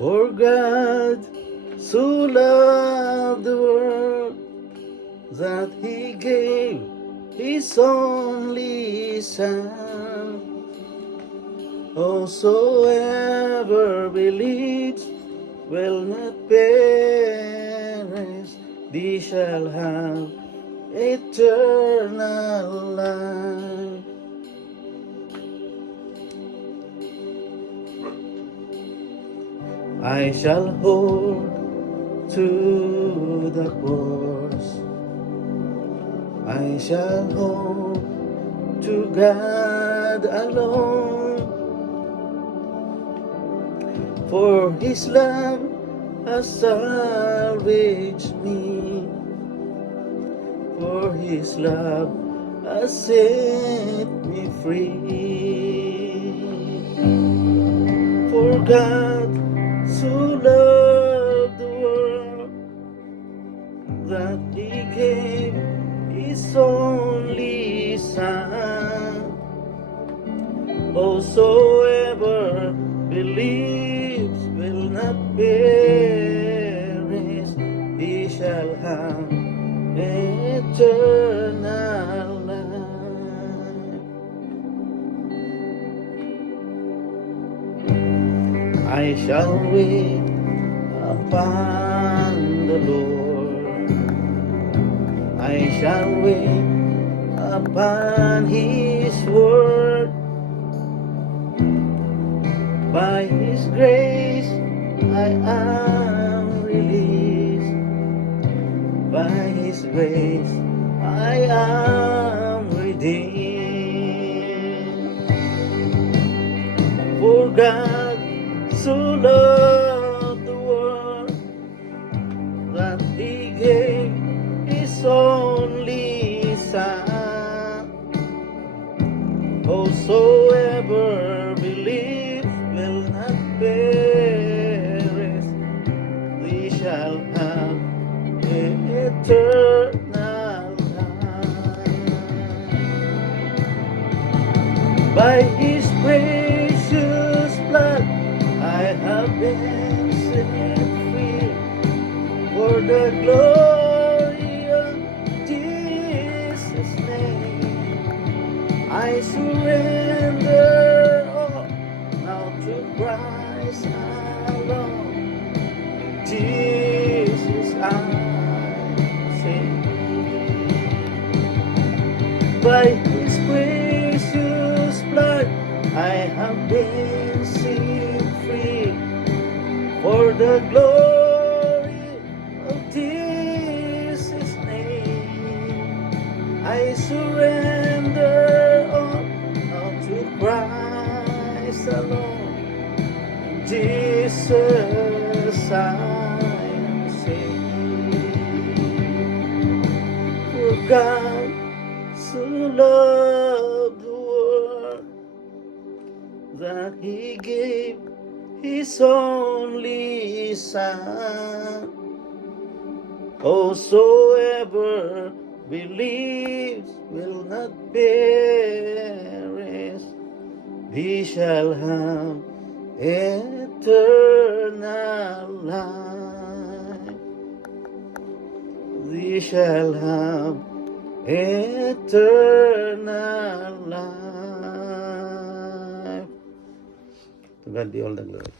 For God so loved the world that He gave His only Son. Whosoever believes will not perish, they shall have eternal life. I shall hold to the course, I shall hold to God alone, for His love has salvaged me, for His love has set me free. For God so loved the world that He gave His only Son. Whosoever believes will not perish, he shall have eternal life. I shall wait upon the Lord, I shall wait upon His word. By His grace I am released, by His grace I am redeemed. For God so loved the world that He gave His only Son. Whosoever believes will not perish, they shall have eternal life. By His precious blood I have been set free, for the glory of Jesus' name. I surrender all now to Christ alone. Jesus, I say, by His precious blood I have been set free, for the glory of Jesus' name. I surrender all now to Christ alone. Jesus, I am saved. For God so loved the world that He gave His only Son. Whosoever believes will not perish, he shall have eternal life. They shall have eternal life. To God be all the glory.